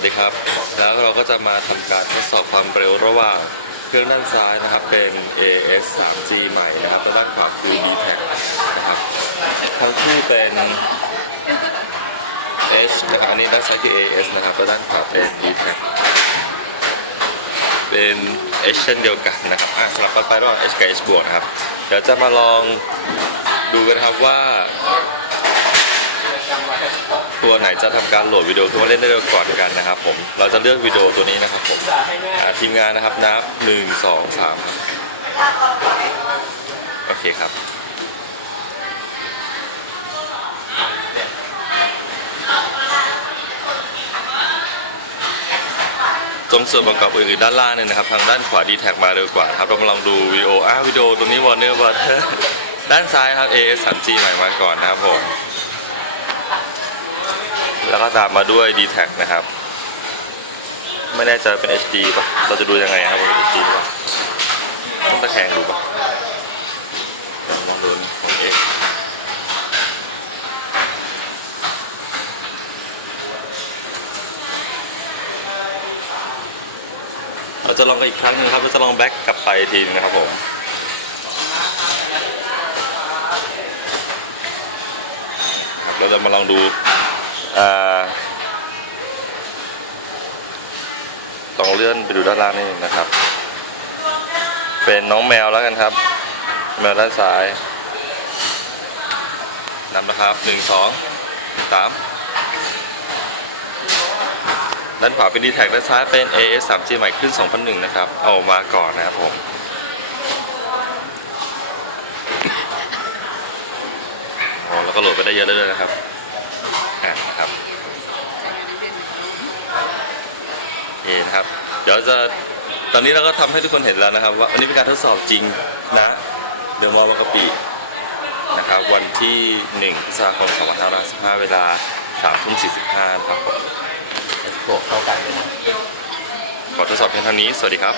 วัสดีครับ แล้วเราก็จะมาทำการทดสอบความเร็วระหว่างเครื่องด้านซ้ายนะครับเป็น AS 3G ใหม่นะครับและด้านขวาคือ D-Tech นะครับทั้งคู่เป็น H นะครับอันนี้ด้านซ้ายคือ AS นะครับและด้านขวาเป็น D-Tech เป็น H เช่นเดียวกันนะครับอะสลับกันไประหว่าง H กับ H บวกนะครับ เดี๋ยวจะมาลองดูกันครับว่า ไหนจะทำการโหลดวิดีโอตัวเล่นได้เร็วก่อนกันนะครับผมเราจะเลือกวิดีโอตัวนี้นะครับผมทีมงานนะครับนับหนึ่งสองสามโอเคครับตรงส่วนประกอบอื่นๆด้านล่างเนี่ยนะครับ ทางด้านขวาดีแท็มาเร็วกว่าครับ เรามาลองดูวิดีโออ้าววิดีโอตรงนี้ Warner Brother ด้านซ้ายครับ AS 3G ใหม่มาก่อนนะครับผม แล้วก็ตามมาด้วย d t แทนะครับ ไม่แน่ใจเป็น HD ป่ะเราจะดูยังไงครับว่าเป็น HD ป่ะต้องตะแคงดูป่ะเดี๋ยวลองดูขอเองเราจะลองกันอีกครั้งหนึงครับเราจะลองแบ็กกลับไปทีนึงนะครับผมเราจะมาลองดู ต้องเลื่อนไปดูด้านล่างนิดนึงนะครับ เป็นน้องแมวแล้วกันครับ แมวด้านซ้ายนำนะครับหนึ่งสองสามด้านขวาเป็น d t แทด้านซ้ายเป็น AS 3G ใหม่ขึ้น 2001 นะครับ เอามาก่อนนะครับผมอ๋อแล้วก็โหลดไปได้เยอะเลยนะครับ อะนะครับโอเค นะครับ เดี๋ยวจะตอนนี้เราก็ทำให้ทุกคนเห็นแล้วนะครับ ว่าอันนี้เป็นการทดสอบจริงนะ เดอะมอลล์บางกะปินะครับวันที่1พฤษภาคม2515เวลา3ทุ่ม45นะครับผมโผล่เข้ากันเลยนะขอทดสอบเพียงเท่านี้ สวัสดีครับ